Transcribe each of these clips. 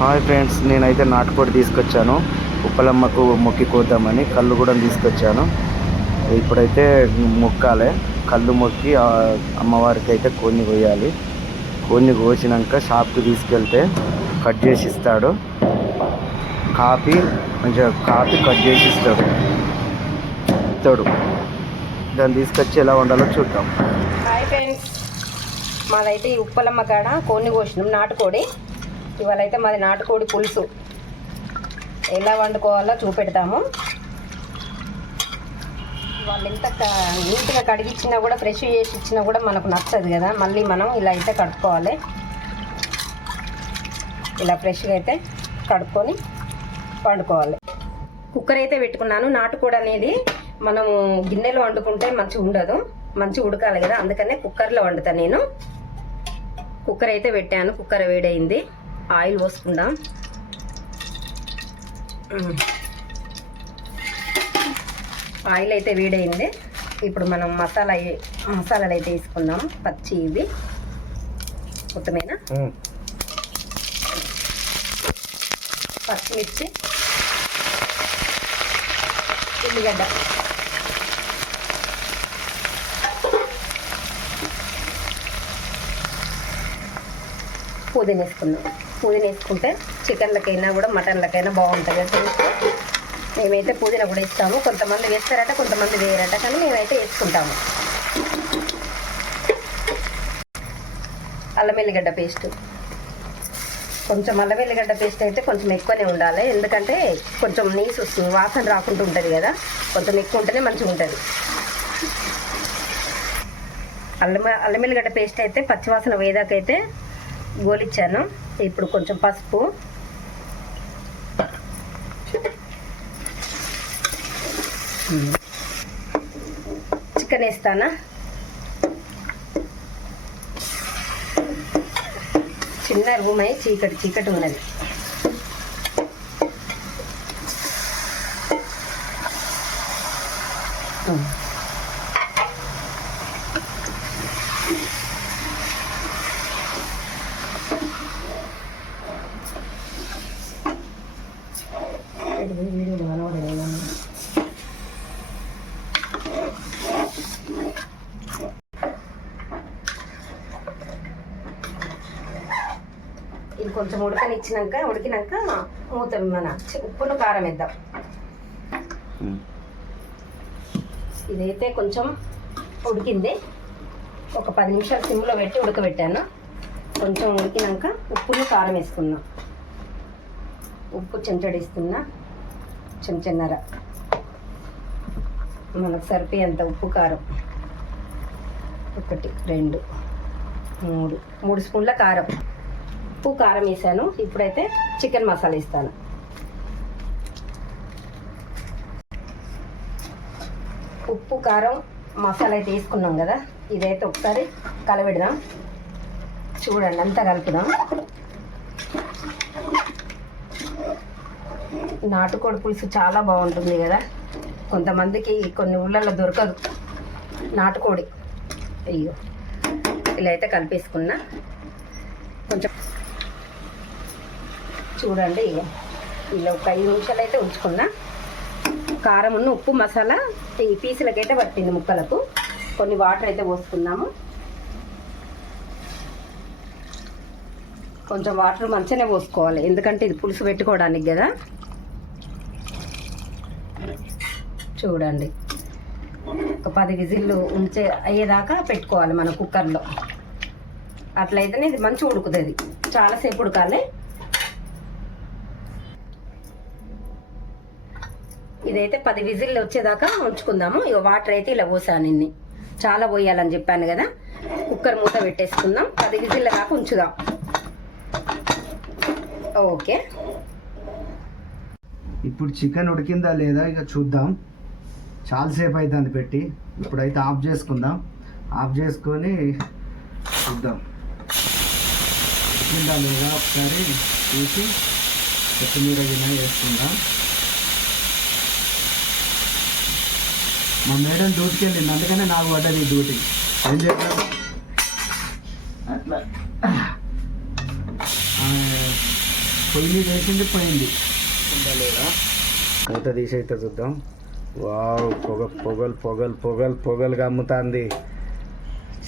Hi friends, నేనైతే నాటుకోడి తీసుకొచ్చాను. ఉప్పలమ్మకు మొక్కి కోద్దామని కళ్ళు కూడా తీసుకొచ్చాను. ఇప్పుడైతే మొక్కాలి. కళ్ళు మొక్కి అమ్మవారికి అయితే కోడిని కోయాలి. కోడిని కోసినాక షాప్కి తీసుకెళ్తే కట్ చేసి ఇస్తాడు. మంచిగా కాపీ కట్ చేసి ఇస్తాడు. దాన్ని తీసుకొచ్చి ఎలా ఉండాలో చూద్దాం. హాయ్ ఫ్రెండ్స్, మాదైతే ఈ ఉప్పలమ్మ కాడ కోడిని కోసినాం, నాటుకోడి. ఇవాళ అయితే మాది నాటుకోడి పులుసు. ఎలా వండుకోవాలో చూపెడతాము. వాళ్ళు ఎంత నీట్గా కడిగిచ్చినా కూడా, ఫ్రెష్ చేసి ఇచ్చినా కూడా మనకు నచ్చదు కదా. మళ్ళీ మనం ఇలా అయితే కడుక్కోవాలి. ఇలా ఫ్రెష్గా అయితే కడుక్కొని వండుకోవాలి. కుక్కర్ అయితే పెట్టుకున్నాను. నాటుకోడి అనేది మనము గిన్నెలో వండుకుంటే మంచిగా ఉండదు, మంచిగా ఉడకాలి కదా. అందుకనే కుక్కర్లో వండుతాను నేను. కుక్కర్ అయితే పెట్టాను. కుక్కర్ వేడైంది. ఆయిల్ పోసుకుందాం. ఆయిల్ అయితే వేడైంది. ఇప్పుడు మనం మసాలాలు అయితే వేసుకుందాం. పచ్చి ఇవి మొత్తమేనా, పచ్చిమిర్చి, ఉల్లిగడ్డ, పుదీనా వేసుకున్నాం. పుదీనా వేసుకుంటే చికెన్లకైనా కూడా మటన్లకైనా బాగుంటుంది టేస్ట్. మేమైతే పుదీనా కూడా ఇస్తాము. కొంతమంది వేస్తారట, కొంతమంది వేయరట, కానీ మేమైతే వేసుకుంటాము. అల్లం వెల్లిగడ్డ పేస్ట్, కొంచెం అల్లం వెల్లిగడ్డ పేస్ట్ అయితే కొంచెం ఎక్కువనే ఉండాలి. ఎందుకంటే కొంచెం నీసు వస్తుంది, వాసన రాకుండా ఉంటుంది కదా. కొంచెం ఎక్కువ ఉంటేనే మంచిగా ఉంటుంది. అల్లం వెల్లిగడ్డ పేస్ట్ అయితే పచ్చివాసన వేదాకైతే గోలిచ్చాను. ఇప్పుడు కొంచెం పసుపు, చికెన్ వేస్తానా. చిన్న రూమ్ అయి చీకటి ఉన్నది. ఇది కొంచెం ఉడికినాక మూత మన ఉప్పును కారం వేద్దాం. ఇదైతే కొంచెం ఉడికింది. ఒక 10 నిమిషాలు సిమ్లో పెట్టి ఉడకబెట్టాను. కొంచెం ఉడికినాక ఉప్పును కారం వేసుకున్నాం. ఉప్పు చెంచడిస్తున్నా, చెంచన్నర, మనకు సరిపోయేంత ఉప్పు కారం. 1 2 3 స్పూన్ల కారం, ఉప్పు కారం వేసాను. ఇప్పుడైతే చికెన్ మసాలా ఇస్తాను. ఉప్పు కారం మసాలా అయితే వేసుకున్నాం కదా. ఇదైతే ఒకసారి కలబెడదాం. చూడండి, అంతా కలుపుదాం. నాటుకోడి పులుసు చాలా బాగుంటుంది కదా. కొంతమందికి కొన్ని ఊళ్ళల్లో దొరకదు నాటుకోడి. అయ్యో, ఇలా అయితే కలిపేసుకున్నా. కొంచెం చూడండి, ఇలా ఒక 5 నిమిషాలు అయితే ఉంచుకున్నా. కారం ఉన్న ఉప్పు మసాలా ఈ పీసులకైతే పట్టింది, ముక్కలకు. కొన్ని వాటర్ అయితే పోసుకున్నాము. కొంచెం వాటర్ మంచిగానే పోసుకోవాలి, ఎందుకంటే ఇది పులుసు పెట్టుకోవడానికి కదా. చూడండి, ఒక 10 విజిల్లు అయ్యేదాకా పెట్టుకోవాలి మన కుక్కర్లో. అట్లయితేనే ఇది మంచిగా ఉడుకుతుంది. చాలాసేపు ఉడకాలి. ఇదైతే 10 విజిల్లు వచ్చేదాకా ఉంచుకుందాము. ఇక వాటర్ అయితే ఇలా పోసాను. ఇన్ని చాలా పోయాలని చెప్పాను కదా. కుక్కర్ మూత పెట్టేసుకుందాం. 10 విజిల్ల దాకా ఉంచుదాం. ఓకే, ఇప్పుడు చికెన్ ఉడికిందా లేదా ఇక చూద్దాం. చాలాసేపు అవుతుంది పెట్టి. ఇప్పుడైతే ఆఫ్ చేసుకుందాం. ఆఫ్ చేసుకొని చూద్దాం ఉడికిందా లేదా ఒకసారి చూసి కొత్తిమీర గిన్నె వేసుకుందాం. మా మేడం డ్యూటీకి వెళ్ళింది, అందుకనే నాకు పడ్డది డ్యూటీ. ఏం చేద్దాం అట్లా పొయ్యి మీద వేసింది పోయింది. లేదా మూత తీసి అయితే చూద్దాం. వావ్, పొగలుగా అమ్ముతుంది.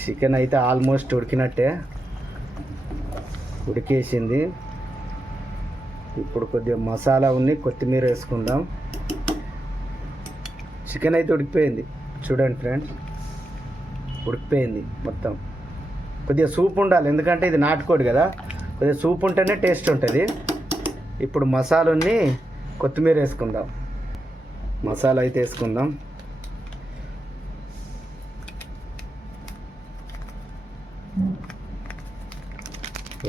చికెన్ అయితే ఆల్మోస్ట్ ఉడికినట్టే, ఉడికేసింది. ఇప్పుడు కొద్దిగా మసాలా ఉన్ని కొత్తిమీర వేసుకుందాం. చికెన్ అయితే ఉడికిపోయింది చూడండి ఫ్రెండ్స్, ఉడికిపోయింది మొత్తం. కొద్దిగా సూప్ ఉండాలి, ఎందుకంటే ఇది నాటుకోడి కదా, కొద్దిగా సూప్ ఉంటేనే టేస్ట్ ఉంటుంది. ఇప్పుడు మసాలాని కొత్తిమీర వేసుకుందాం. మసాలా అయితే వేసుకుందాం.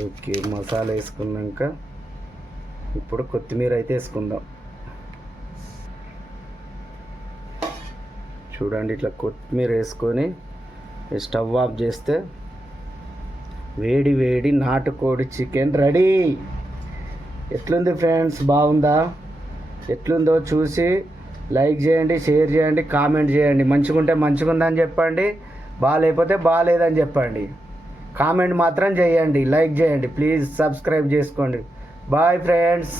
ఓకే, మసాలా వేసుకున్నాక ఇప్పుడు కొత్తిమీర అయితే వేసుకుందాం. చూడండి, ఇట్లా కొత్తిమీర వేసుకొని స్టవ్ ఆఫ్ చేస్తే వేడి వేడి నాటుకోడి చికెన్ రెడీ. ఎట్లుంది ఫ్రెండ్స్, బాగుందా? ఎట్లుందో చూసి లైక్ చేయండి, షేర్ చేయండి, కామెంట్ చేయండి. మంచిగుంటే మంచిగుందని చెప్పండి, బాగాలేకపోతే బాగాలేదని చెప్పండి. కామెంట్ మాత్రం చేయండి, లైక్ చేయండి, ప్లీజ్ సబ్స్క్రైబ్ చేసుకోండి. Bye friends.